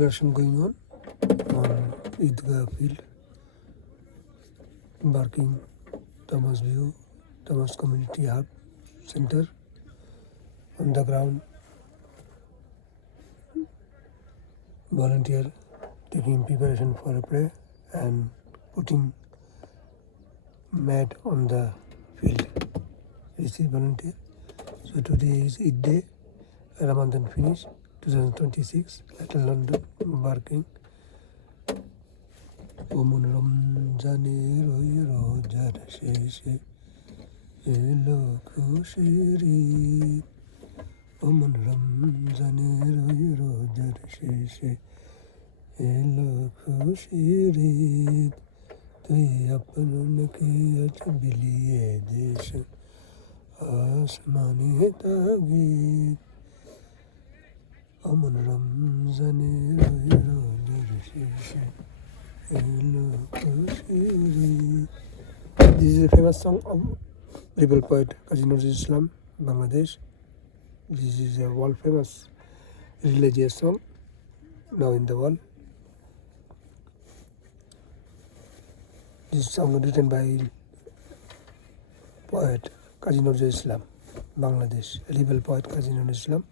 preparation going on Idgah field, Barking, Thomas View, Thomas Community Hub Center. On the ground, volunteer taking preparation for a prayer and putting mat on the field. This is volunteer. So today is Eid day, Ramadan finish 2026, Little London, Barking. Omun Ramzani Rojar Sheshe Elo Kushiri Omun Ramzani Rojar Sheshe Elo Kushiri Tui Apan Ki Achabiliye Desh Asmani Tagit Omun Ramzani Rojar Sheshe. This is a famous song of rebel poet Kazi Nazrul Islam, Bangladesh. This is a world famous religious song now in the world. This song written by poet Kazi Nazrul Islam, Bangladesh, rebel poet Kazi Nazrul Islam.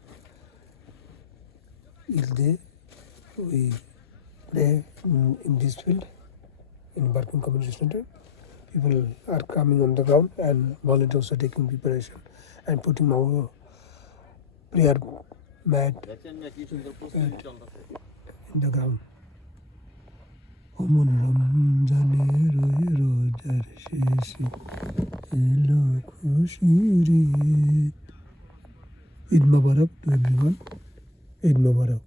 Each day we pray in this field, in Barking Community Center. People are coming on the ground and volunteers are taking preparation and putting our prayer mat in the ground. Eid Mubarak to everyone. Eid Mubarak.